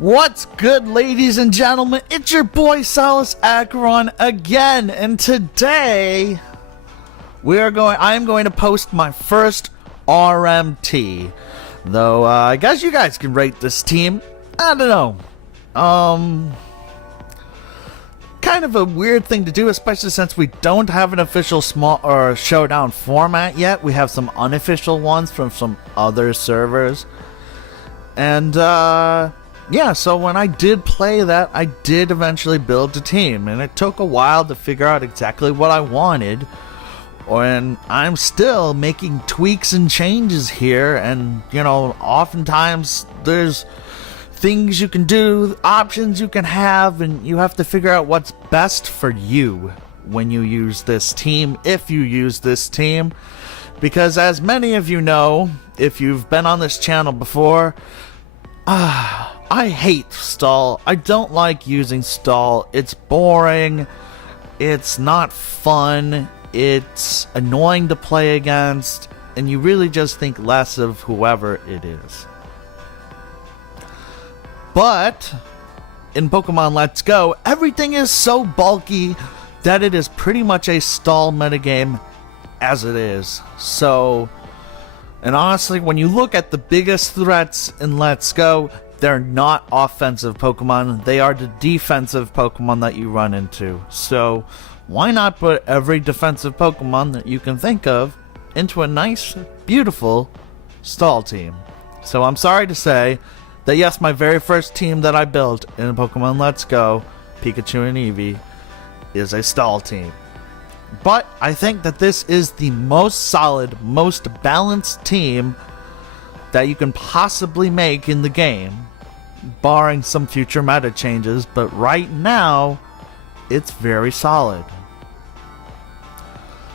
What's good, ladies and gentlemen? It's your boy Silas Acheron again, and today I am going to post my first RMT. Though I guess you guys can rate this team. I don't know. Kind of a weird thing to do, especially since we don't have an official small or showdown format yet. We have some unofficial ones from some other servers, and yeah, so when I did play that, I did eventually build a team, and it took a while to figure out exactly what I wanted, and I'm still making tweaks and changes here, and, you know, oftentimes there's things you can do, options you can have, and you have to figure out what's best for you when you use this team, if you use this team, because as many of you know, if you've been on this channel before, I hate stall. I don't like using stall. It's boring. It's not fun. It's annoying to play against. And you really just think less of whoever it is. But in Pokemon Let's Go, everything is so bulky that it is pretty much a stall metagame as it is. So, and honestly, when you look at the biggest threats in Let's Go, they're not offensive Pokemon, they are the defensive Pokemon that you run into. So why not put every defensive Pokemon that you can think of into a nice, beautiful stall team? So I'm sorry to say that yes, my very first team that I built in Pokemon Let's Go, Pikachu and Eevee, is a stall team. But I think that this is the most solid, most balanced team that you can possibly make in the game, barring some future meta changes, but right now, it's very solid.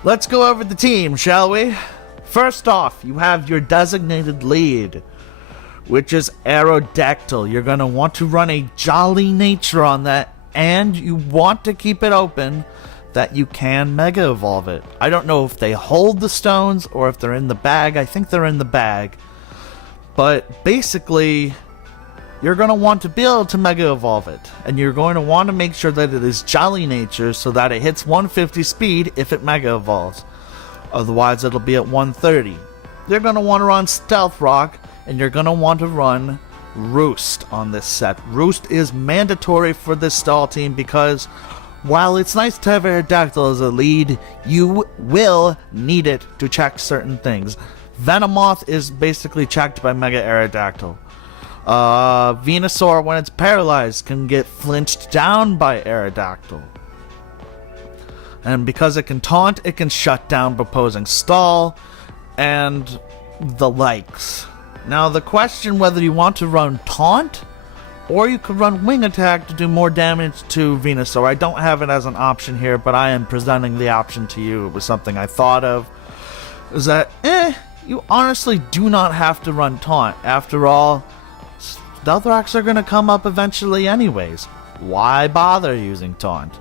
Let's go over the team, shall we? First off, you have your designated lead, which is Aerodactyl. You're going to want to run a jolly nature on that, and you want to keep it open that you can Mega Evolve it. I don't know if they hold the stones or if they're in the bag. I think they're in the bag. But basically, you're going to want to be able to Mega Evolve it. And you're going to want to make sure that it is Jolly Nature so that it hits 150 speed if it Mega Evolves. Otherwise, it'll be at 130. You're going to want to run Stealth Rock, and you're going to want to run Roost on this set. Roost is mandatory for this stall team because while it's nice to have Aerodactyl as a lead, you will need it to check certain things. Venomoth is basically checked by Mega Aerodactyl. Venusaur, when it's paralyzed, can get flinched down by Aerodactyl. And because it can taunt, it can shut down opposing stall, and the likes. Now the question whether you want to run taunt, or you could run wing attack to do more damage to Venusaur. I don't have it as an option here, but I am presenting the option to you. It was something I thought of. Is that, you honestly do not have to run taunt. After all, Stealth Rocks are going to come up eventually anyways. Why bother using taunt?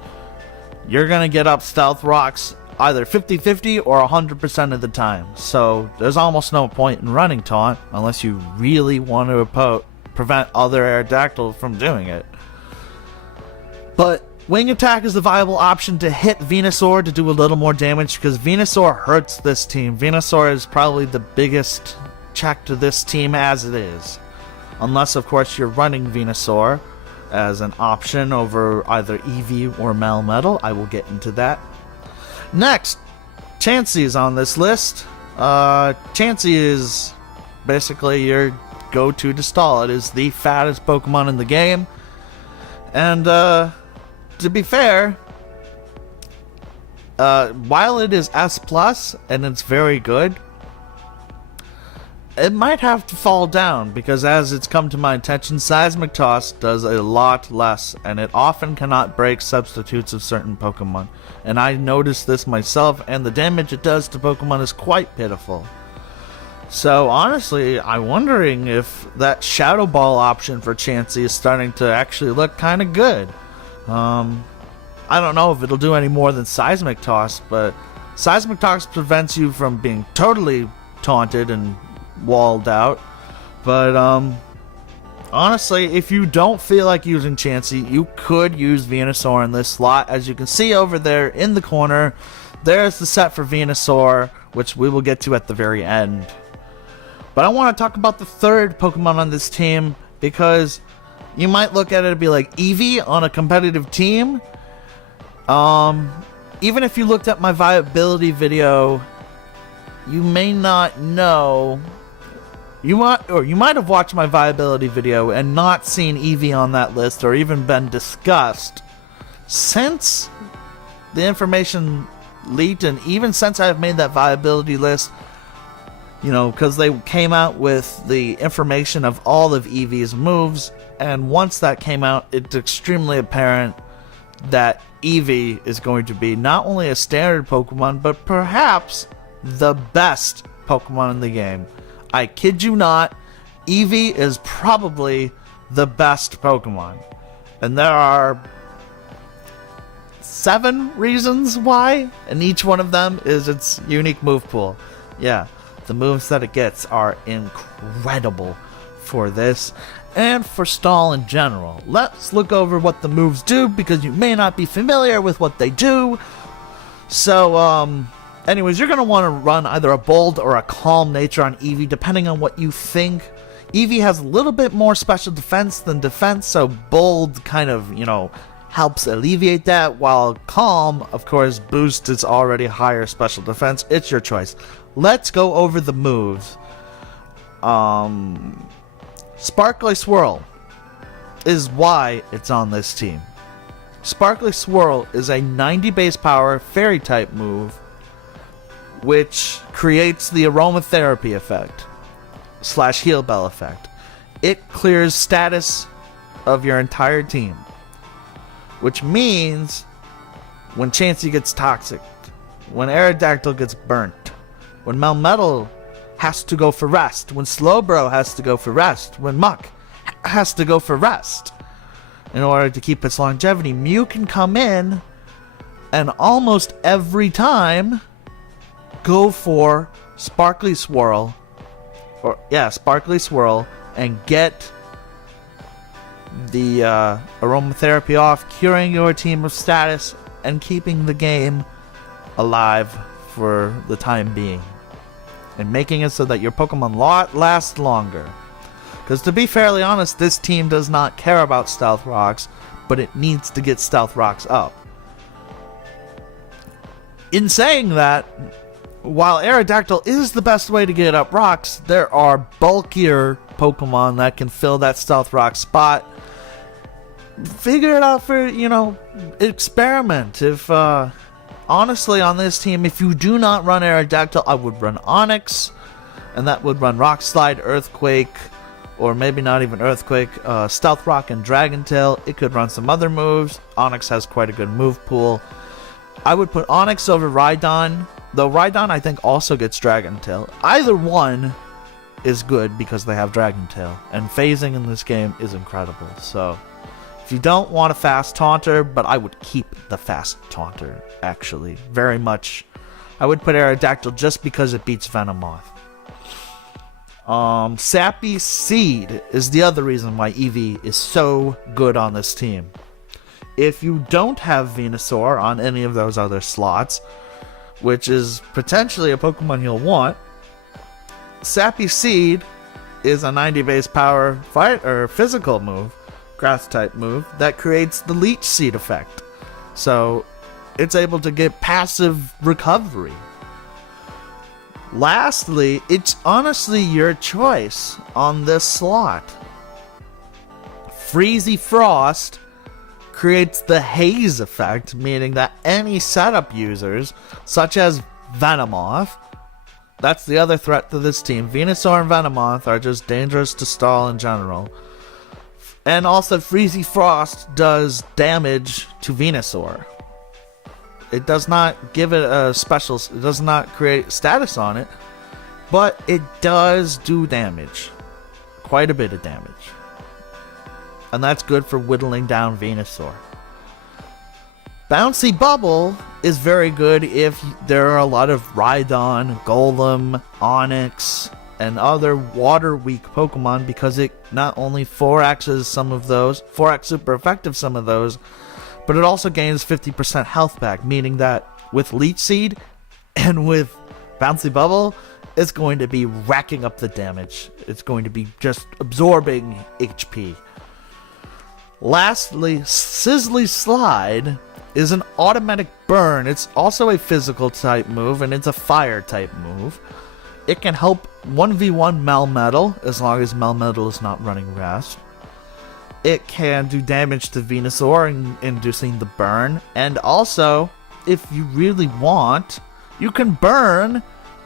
You're going to get up Stealth Rocks either 50-50 or 100% of the time. So there's almost no point in running taunt unless you really want to prevent other Aerodactyl from doing it. But wing attack is the viable option to hit Venusaur to do a little more damage because Venusaur hurts this team. Venusaur is probably the biggest check to this team as it is. Unless, of course, you're running Venusaur as an option over either Eevee or Melmetal. I will get into that. Next, Chansey is on this list. Chansey is basically your go-to to stall. It is the fattest Pokemon in the game. And, to be fair, while it is S+, and it's very good, it might have to fall down, because as it's come to my attention, Seismic Toss does a lot less, and it often cannot break substitutes of certain Pokemon. And I noticed this myself, and the damage it does to Pokemon is quite pitiful. So honestly, I'm wondering if that Shadow Ball option for Chansey is starting to actually look kind of good. I don't know if it'll do any more than Seismic Toss, but Seismic Toss prevents you from being totally taunted and walled out. But Honestly, if you don't feel like using Chansey, you could use Venusaur in this slot. As you can see over there in the corner, there's the set for Venusaur, which we will get to at the very end. But I want to talk about the third Pokemon on this team, because you might look at it and be like, Eevee on a competitive team? Even if you looked at my viability video, you may not know. You might have watched my viability video and not seen Eevee on that list or even been discussed. Since the information leaked, and even since I've made that viability list, you know, because they came out with the information of all of Eevee's moves, and once that came out, it's extremely apparent that Eevee is going to be not only a standard Pokemon, but perhaps the best Pokemon in the game. I kid you not, Eevee is probably the best Pokemon. And there are 7 reasons why, and each one of them is its unique move pool. Yeah, the moves that it gets are incredible for this, and for Stall in general. Let's look over what the moves do, because you may not be familiar with what they do. So, anyways, you're going to want to run either a bold or a calm nature on Eevee, depending on what you think. Eevee has a little bit more special defense than defense, so bold kind of, you know, helps alleviate that, while calm, of course, boosts its already higher special defense. It's your choice. Let's go over the moves. Sparkly Swirl is why it's on this team. Sparkly Swirl is a 90 base power fairy type move, which creates the aromatherapy effect / heal bell effect. It clears status of your entire team, which means when Chansey gets toxic, when Aerodactyl gets burnt, when Melmetal has to go for rest, when Slowbro has to go for rest, when Muck has to go for rest in order to keep its longevity, Mew can come in and almost every time go for Sparkly Swirl, Sparkly Swirl, and get the aromatherapy off, curing your team of status and keeping the game alive for the time being, and making it so that your Pokemon last longer. Because to be fairly honest, this team does not care about Stealth Rocks, but it needs to get Stealth Rocks up. In saying that, while Aerodactyl is the best way to get up rocks, there are bulkier Pokemon that can fill that Stealth Rock spot. Figure it out for, you know, experiment. If, honestly, on this team, if you do not run Aerodactyl, I would run Onix, and that would run Rock Slide, Earthquake, or maybe not even Earthquake, Stealth Rock and Dragon Tail. It could run some other moves. Onix has quite a good move pool. I would put Onix over Rhydon, though Rhydon I think also gets Dragon Tail. Either one is good because they have Dragon Tail, and phasing in this game is incredible. So if you don't want a fast Taunter, but I would keep the fast Taunter, actually, very much. I would put Aerodactyl just because it beats Venomoth. Sappy Seed is the other reason why Eevee is so good on this team. If you don't have Venusaur on any of those other slots, which is potentially a Pokemon you'll want, Sappy Seed is a 90 base power fight or physical move, grass type move, that creates the Leech Seed effect. So it's able to get passive recovery. Lastly, it's honestly your choice on this slot. Freezy Frost creates the haze effect, meaning that any setup users, such as Venomoth, that's the other threat to this team. Venusaur and Venomoth are just dangerous to stall in general. And also, Freezy Frost does damage to Venusaur. It does not give it a special, it does not create status on it, but it does do damage. Quite a bit of damage. And that's good for whittling down Venusaur. Bouncy Bubble is very good if there are a lot of Rhydon, Golem, Onix, and other water-weak Pokemon because it not only 4X's some of those, 4X super effective some of those, but it also gains 50% health back, meaning that with Leech Seed and with Bouncy Bubble, it's going to be racking up the damage. It's going to be just absorbing HP. Lastly, Sizzly Slide is an automatic burn. It's also a physical type move, and it's a fire type move. It can help 1v1 Melmetal, as long as Melmetal is not running Rest. It can do damage to Venusaur, inducing the burn. And also, if you really want, you can burn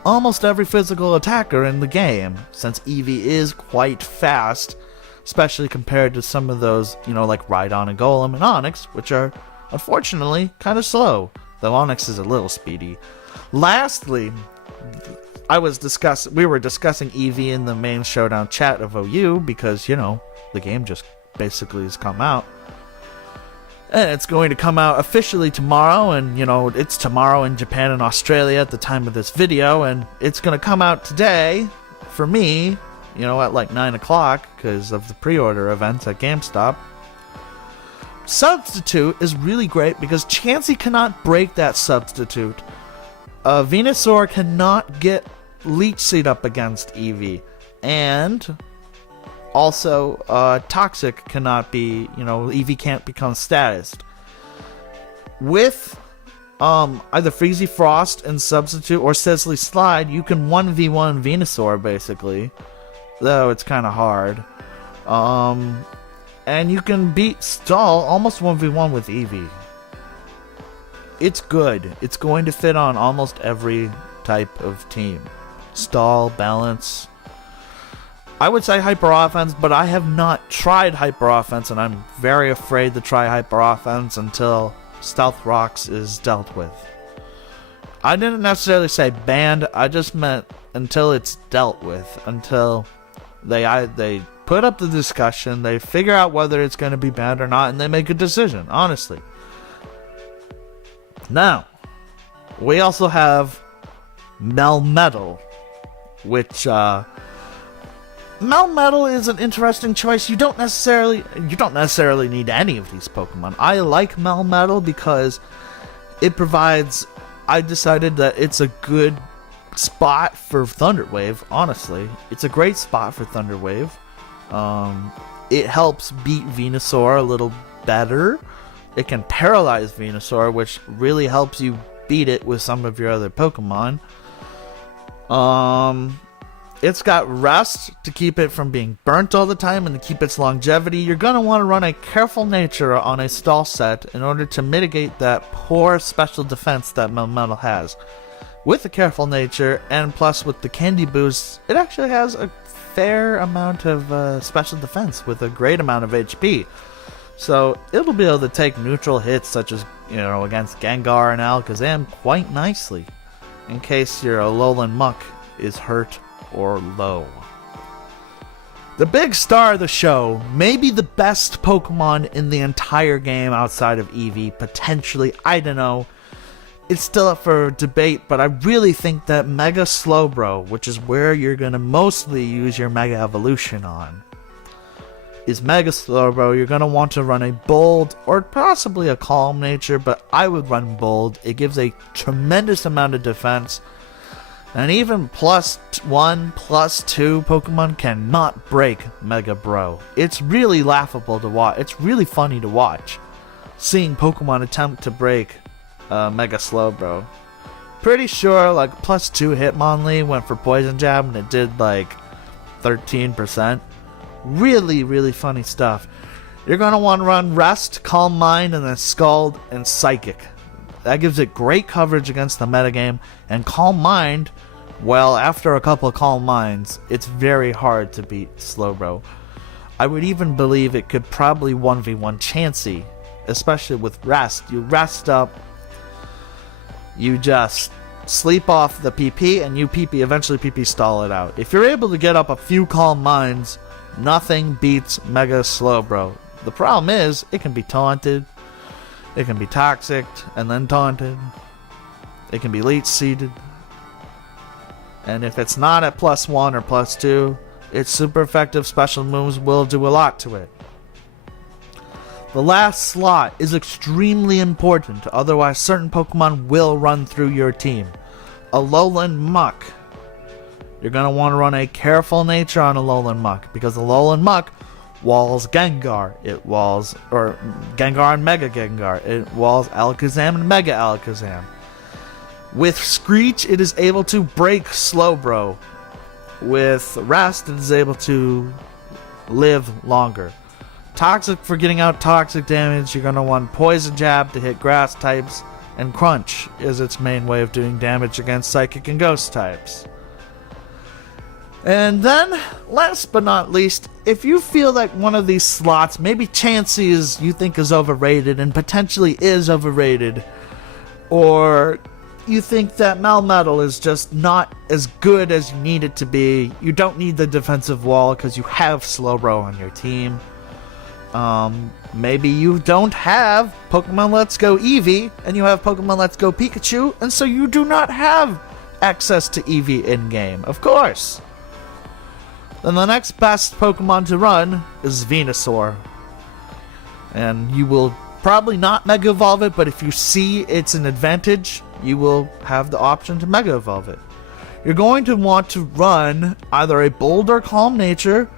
almost every physical attacker in the game, since Eevee is quite fast, especially compared to some of those, like Rhydon and Golem and Onix, which are, unfortunately, kind of slow, though Onix is a little speedy. Lastly, we were discussing Eevee in the main showdown chat of OU, because, the game just basically has come out. And it's going to come out officially tomorrow, and, it's tomorrow in Japan and Australia at the time of this video, and it's going to come out today, for me, at like 9 o'clock, because of the pre-order events at GameStop. Substitute is really great, because Chansey cannot break that substitute. Venusaur cannot get Leech Seed up against Eevee, and also, Toxic cannot be, Eevee can't become status. With either Freezy Frost and Substitute or Sizzly Slide, you can 1v1 Venusaur, basically. Though it's kind of hard. And you can beat Stall almost 1v1 with Eevee. It's good. It's going to fit on almost every type of team. Stall, Balance. I would say Hyper Offense, but I have not tried Hyper Offense, and I'm very afraid to try Hyper Offense until Stealth Rocks is dealt with. I didn't necessarily say banned, I just meant until it's dealt with, until they put up the discussion, they figure out whether it's going to be banned or not, and they make a decision, honestly. Now, we also have Melmetal, which, Melmetal is an interesting choice. You don't necessarily need any of these Pokemon. I like Melmetal because it provides, I decided that it's a good spot for Thunder Wave, honestly. It's a great spot for Thunder Wave. It helps beat Venusaur a little better. It can paralyze Venusaur, which really helps you beat it with some of your other Pokemon. It's got Rest to keep it from being burnt all the time and to keep its longevity. You're going to want to run a Careful Nature on a Stall set in order to mitigate that poor special defense that Melmetal has. With the Careful Nature, and plus with the Candy Boost, it actually has a fair amount of special defense with a great amount of HP. So it'll be able to take neutral hits such as, against Gengar and Alakazam quite nicely, in case your Alolan Muck is hurt or low. The big star of the show, maybe the best Pokemon in the entire game outside of Eevee, potentially, I don't know. It's still up for debate, but I really think that Mega Slowbro, which is where you're going to mostly use your Mega Evolution on, is Mega Slowbro. You're going to want to run a Bold or possibly a Calm Nature, but I would run Bold. It gives a tremendous amount of defense. And even +1, +2 Pokemon cannot break Mega Bro. It's really laughable to watch. It's really funny to watch, seeing Pokemon attempt to break Mega Slowbro. Pretty sure like +2 Hitmonlee went for Poison Jab and it did like 13%. Really, really funny stuff. You're going to want to run Rest, Calm Mind, and then Scald and Psychic. That gives it great coverage against the metagame, and Calm Mind, well, after a couple of Calm Minds, it's very hard to beat Slowbro. I would even believe it could probably 1v1 Chansey, especially with Rest. You rest up, you just sleep off the PP, and you PP, eventually PP stall it out. If you're able to get up a few Calm Minds, nothing beats Mega Slowbro. The problem is, it can be taunted, it can be toxic and then taunted, it can be Leech Seeded. And if it's not at +1 or +2, its super effective special moves will do a lot to it. The last slot is extremely important, otherwise certain Pokemon will run through your team. Alolan Muck. You're going to want to run a careful nature on Alolan Muck, because Alolan Muck walls Gengar. It walls, or Gengar and Mega Gengar. It walls Alakazam and Mega Alakazam. With Screech, it is able to break Slowbro. With Rest, it is able to live longer. Toxic for getting out toxic damage, you're going to want Poison Jab to hit grass types, and Crunch is its main way of doing damage against Psychic and Ghost types. And then, last but not least, if you feel like one of these slots, maybe Chansey you think is overrated and potentially is overrated, or you think that Melmetal is just not as good as you need it to be, you don't need the defensive wall because you have Slowbro on your team. Maybe you don't have Pokemon Let's Go Eevee and you have Pokemon Let's Go Pikachu, and so you do not have access to Eevee in-game, of course. Then the next best Pokemon to run is Venusaur. And you will probably not Mega Evolve it, but if you see it's an advantage, you will have the option to Mega Evolve it. You're going to want to run either a Bold or Calm Nature.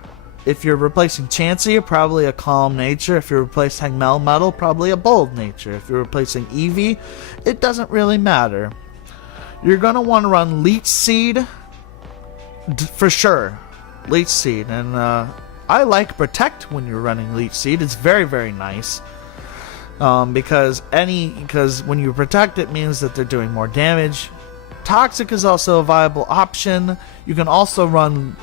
If you're replacing Chansey, probably a Calm Nature. If you're replacing Melmetal, probably a Bold Nature. If you're replacing Eevee, it doesn't really matter. You're going to want to run Leech Seed for sure. Leech Seed, and I like Protect when you're running Leech Seed. It's very, very nice, because when you Protect, it means that they're doing more damage. Toxic is also a viable option. You can also run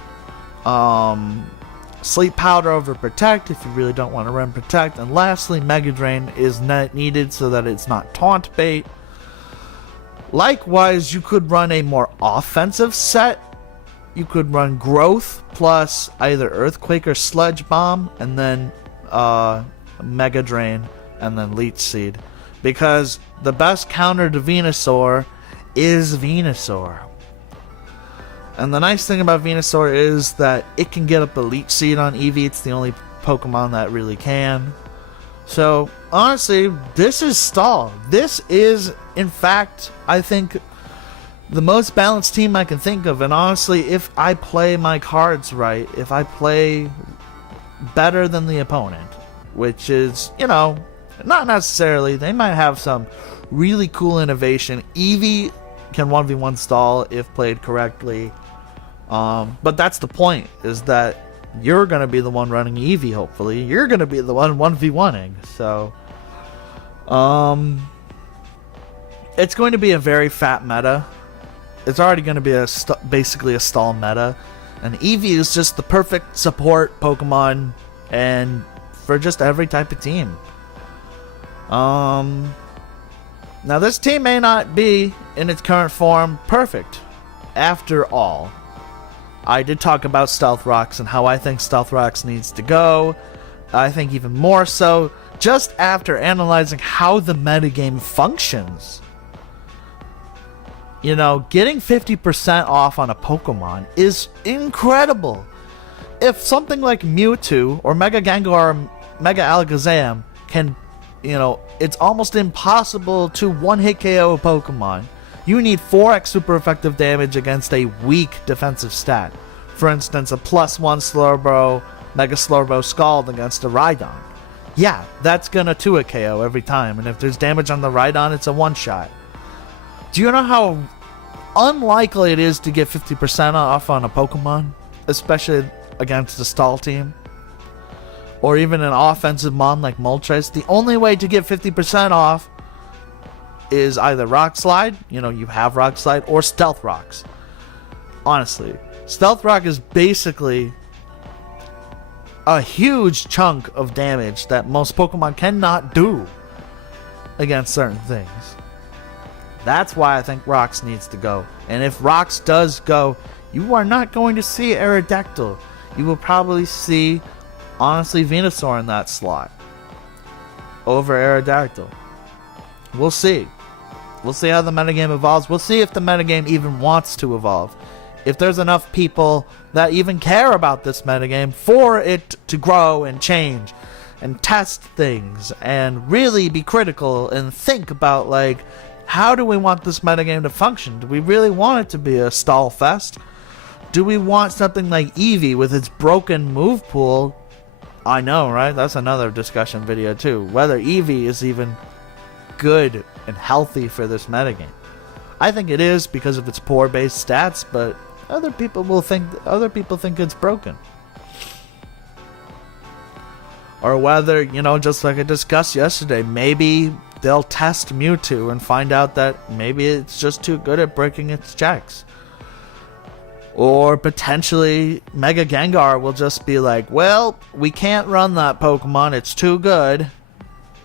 Sleep Powder over Protect if you really don't want to run Protect. And lastly, Mega Drain is not needed so that it's not taunt bait. Likewise, you could run a more offensive set. You could run Growth plus either Earthquake or Sludge Bomb, and then Mega Drain, and then Leech Seed. Because the best counter to Venusaur is Venusaur. And the nice thing about Venusaur is that it can get up a Leech Seed on Eevee. It's the only Pokemon that really can. So, honestly, this is Stall. This is, in fact, I think, the most balanced team I can think of. And honestly, if I play my cards right, if I play better than the opponent, which is, not necessarily, they might have some really cool innovation. Eevee can 1v1 Stall if played correctly. But that's the point, is that you're going to be the one running Eevee, hopefully. You're going to be the one 1v1ing. So, it's going to be a very fat meta. It's already going to be basically a Stall meta. And Eevee is just the perfect support Pokemon and for just every type of team. Now this team may not be, in its current form, perfect. After all, I did talk about Stealth Rocks and how I think Stealth Rocks needs to go. I think even more so, just after analyzing how the metagame functions. Getting 50% off on a Pokemon is incredible. If something like Mewtwo or Mega Gengar or Mega Alakazam can, it's almost impossible to one-hit KO a Pokemon. You need 4x super effective damage against a weak defensive stat. For instance, a +1 Slowbro, Mega Slowbro Scald against a Rhydon. Yeah, that's gonna 2-hit KO every time, and if there's damage on the Rhydon, it's a one-shot. Do you know how unlikely it is to get 50% off on a Pokemon? Especially against a Stall team? Or even an offensive mon like Moltres? The only way to get 50% off is either Rock Slide, you have Rock Slide, or Stealth Rocks. Honestly, Stealth Rock is basically a huge chunk of damage that most Pokemon cannot do against certain things. That's why I think Rocks needs to go. And if Rocks does go, you are not going to see Aerodactyl. You will probably see, honestly, Venusaur in that slot over Aerodactyl. We'll see. We'll see how the metagame evolves. We'll see if the metagame even wants to evolve. if there's enough people that even care about this metagame for it to grow and change and test things and really be critical and think about, like, how do we want this metagame to function? Do we really want it to be a Stallfest? Do we want something like Eevee with its broken move pool? I know, right? That's another discussion video too. Whether Eevee is even good and healthy for this metagame. I think it is because of its poor base stats, but other people think it's broken. Or whether, you know, just like I discussed yesterday, maybe they'll test Mewtwo and find out that maybe it's just too good at breaking its checks. Or potentially Mega Gengar will just be like, well, we can't run that Pokemon, it's too good.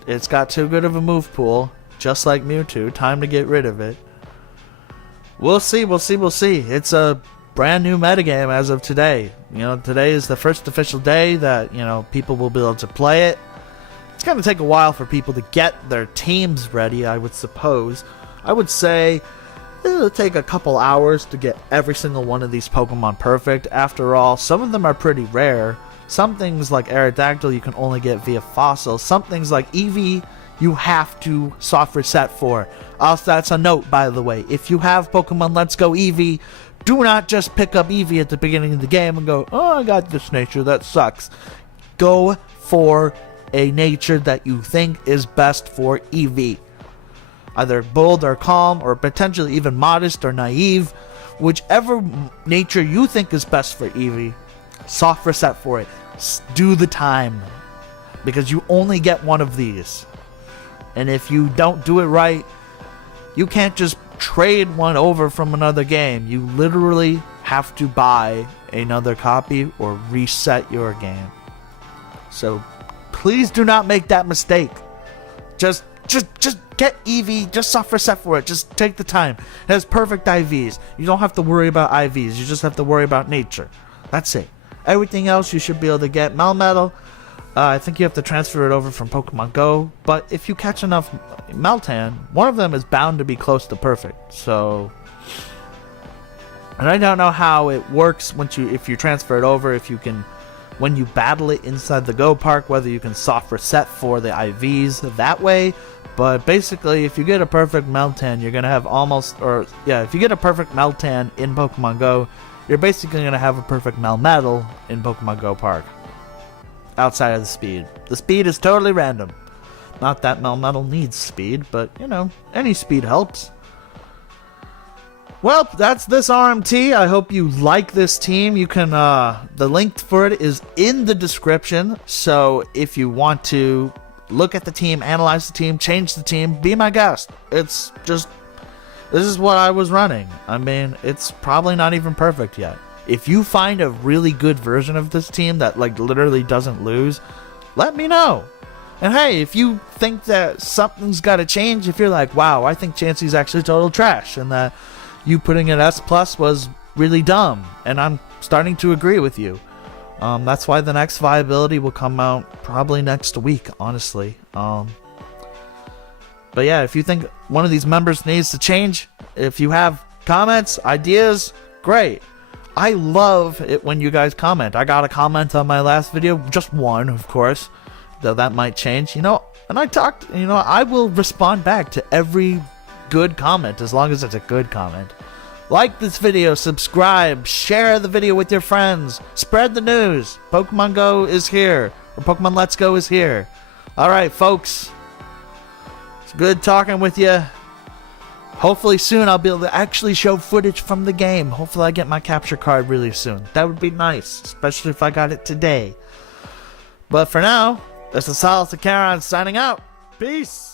It's got too good of a move pool, just like Mewtwo, time to get rid of it. We'll see. It's a brand new metagame as of today. You know, today is the first official day that, you know, people will be able to play it. It's going to take a while for people to get their teams ready, I would suppose. I would say it'll take a couple hours to get every single one of these Pokemon perfect. After all, some of them are pretty rare. Some things like Aerodactyl you can only get via fossil. Some things like Eevee you have to soft reset for. Also, that's a note, by the way. If you have Pokemon Let's Go Eevee, do not just pick up Eevee at the beginning of the game and go, oh, I got this nature, that sucks. Go for a nature that you think is best for Eevee. Either bold or calm, or potentially even modest or naive. Whichever nature you think is best for Eevee, soft reset for it. Do the time. Because you only get one of these. And if you don't do it right, you can't just trade one over from another game. You literally have to buy another copy or reset your game. So please do not make that mistake. Just get Eevee, just soft reset for it. Just take the time. It has perfect IVs. You don't have to worry about IVs. You just have to worry about nature. That's it. Everything else you should be able to get. Melmetal, I think you have to transfer it over from Pokemon Go, but if you catch enough Meltan, one of them is bound to be close to perfect. So, and I don't know how it works if you transfer it over, if you can, when you battle it inside the Go Park, whether you can soft reset for the IVs that way. But basically, if you get a perfect Meltan, you're gonna have if you get a perfect Meltan in Pokemon Go, you're basically gonna have a perfect Melmetal in Pokemon Go Park. Outside of the speed. The speed is totally random. Not that Melmetal needs speed, but, you know, any speed helps. Well, that's this RMT. I hope you like this team. You can, the link for it is in the description. So if you want to look at the team, analyze the team, change the team, be my guest. It's just, this is what I was running. I mean, it's probably not even perfect yet. If you find a really good version of this team that, like, literally doesn't lose, let me know. And hey, if you think that something's got to change, if you're like, wow, I think Chansey's actually total trash, and that you putting an S+ was really dumb, and I'm starting to agree with you. That's why the next viability will come out probably next week, honestly. But yeah, if you think one of these members needs to change, if you have comments, ideas, great. I love it when you guys comment. I got a comment on my last video, just one, of course, though that might change, you know, and I will respond back to every good comment, as long as it's a good comment. Like this video, subscribe, share the video with your friends, spread the news. Pokemon Go is here, or Pokemon Let's Go is here. Alright, folks, it's good talking with you. Hopefully soon I'll be able to actually show footage from the game. Hopefully I get my capture card really soon. That would be nice, especially if I got it today. But for now, this is Salas signing out. Peace!